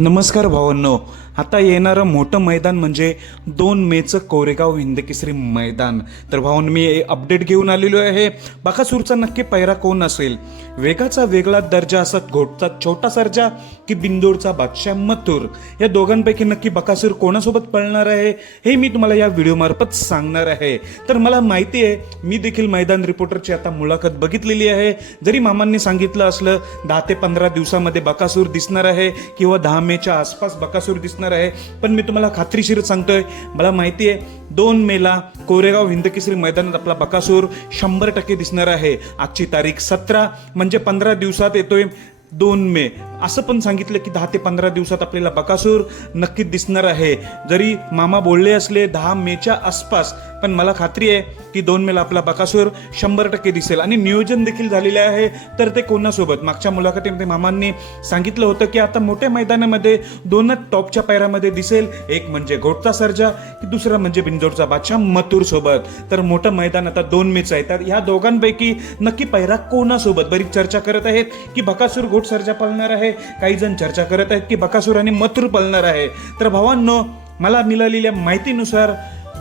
नमस्कार भावांनो. आता येणारं मोठं मैदान म्हणजे दोन मेचं कोरेगाव हिंदकेसरी मैदान. तर भावांनो मी अपडेट घेऊन आलेलो आहे. बकासूरचा नक्की पैरा कोण असेल? वेगाचा वेगळा दर्जा असत घोटचा छोटा सर्जा की बिंदोडचा बादशाह मथुर? या दोघांपैकी नक्की बकासूर कोणासोबत पळणार आहे हे मी तुम्हाला या व्हिडिओमार्फत सांगणार आहे. तर मला माहिती आहे मी देखील मैदान रिपोर्टरची आता मुलाखत बघितलेली आहे. जरी मामांनी सांगितलं असलं दहा ते पंधरा दिवसामध्ये बकासूर दिसणार आहे किंवा दहा मेच्या आसपास बकासूर दिसणार आहे. पण मी तुम्हाला खात्रीशीर सांगतोय मला माहिती आहे दोन मेला कोरेगाव हिंदकेसरी मैदानात आपला बकासूर शंभर टक्के दिसणार आहे. आजची तारीख सतरा म्हणजे पंधरा दिवसात येतोय. दोन मे. असं पण सांगितलं की दहा ते पंधरा दिवसात आपल्याला बकासूर नक्कीच दिसणार आहे. जरी मामा बोलले असले दहा मेच्या आसपास पण मला खात्री आहे की दोन मेला आपला बकासूर शंभर टक्के दिसेल. आणि नियोजन देखील झालेले आहे. तर ते कोणासोबत? मागच्या मुलाखतीमध्ये मामांनी सांगितलं होतं की आता मोठ्या मैदानामध्ये दोनच टॉपच्या पायऱ्यामध्ये दिसेल. एक म्हणजे घोटचा सर्जा की दुसरा म्हणजे बिंजोडचा बादशाह मथुर सोबत. तर मोठं मैदान आता दोन मेचं आहे. तर ह्या दोघांपैकी नक्की पायरा कोणासोबत? बरीच चर्चा करत आहेत की बकासूर घोट सर्जा पळणार आहे काही जण चर्चा करत आहेत की बकासूर आणि मथुर पळणार आहे. तर भावांनो मला मिळालेल्या माहितीनुसार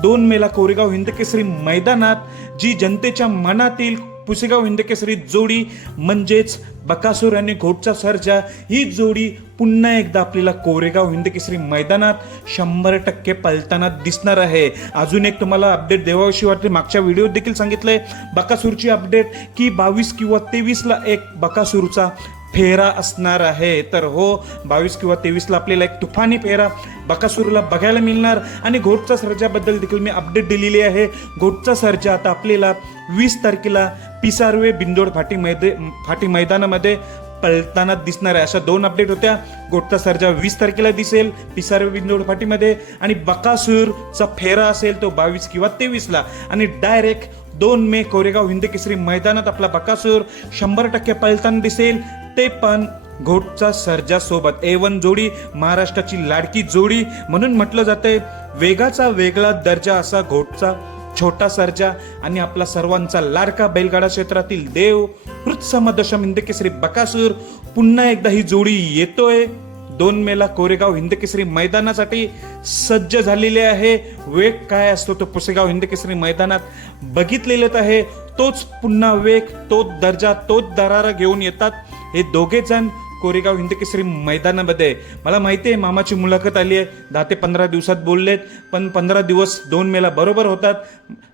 दोन मेला कोरेगाव हिंदकेसरी मैदानात जी जनतेच्या मनातील पुसेगाव हिंदकेसरी जोडी म्हणजेच बकासूर आणि घोटचा सर्जा ही जोडी पुन्हा एकदा आपल्याला कोरेगाव हिंदकेसरी मैदानात शंभर टक्के पलताना दिसणार आहे. अजून एक तुम्हाला अपडेट देवाविषयी वाटते मागच्या व्हिडिओत देखील सांगितलंय बकासूरची अपडेट की बावीस किंवा तेवीसला एक बकासूरचा फेरा असणार आहे. तर हो बावीस किंवा तेवीसला आपल्याला एक तुफानी फेरा बकासूरला बघायला मिळणार. आणि घोटचा सर्जाबद्दल देखील मी अपडेट दिलेली आहे. घोटचा सर्जा आता आपल्याला वीस तारखेला पिसारवे बिंदोड फाटी मैदे फाटी मैदानामध्ये पळताना दिसणार आहे. अशा दोन अपडेट होत्या. गोटचा सर्जा वीस तारखेला दिसेल पिसारवे बिंदोड फाटीमध्ये. आणि बकासूरचा फेरा असेल तो बावीस किंवा तेवीसला. आणि डायरेक्ट दोन मे कोरेगाव हिंदकेसरी मैदानात आपला बकासूर शंभर टक्के पळताना दिसेल. पण घोटचा सर्जासोबत. ए वन जोडी महाराष्ट्राची लाडकी जोडी. म्हणून म्हटलं जाते वेगाचा वेगळा दर्जा असा घोटचा छोटा सर्जा आणि आपला सर्वांचा लाडका बैलगाडा क्षेत्रातील देव हृत्सम दशम हिंदकेसरी बकासूर. पुन्हा एकदा ही जोडी येतोय. दोन मेला कोरेगाव हिंदकेसरी मैदानासाठी सज्ज झालेले आहे. वेग काय असतो तो पुसेगाव हिंदकेसरी मैदानात बघितलेलंच आहे. तोच पुन्हा वेग तोच दर्जा तोच दरारा घेऊन येतात. हे दोघे जण कोरेगाव हिंदकेसरी मैदानामध्ये मला माहिती आहे मामाची मुलाखत आली आहे. दहा ते पंधरा दिवसात बोललेत पण पंधरा दिवस दोन मेला बरोबर होतात.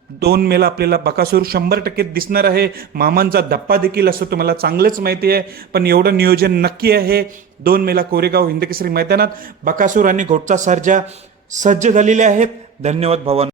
दोन मेला आपल्याला बकासूर शंभर टक्के दिसणार आहे. मामांचा धप्पा देखील असं तुम्हाला चांगलंच माहिती आहे पण एवढं नियोजन नक्की आहे. दोन मेला कोरेगाव हिंदकेसरी मैदानात बकासूर आणि घोटचा सर्जा सज्ज झालेले आहेत. धन्यवाद भवन.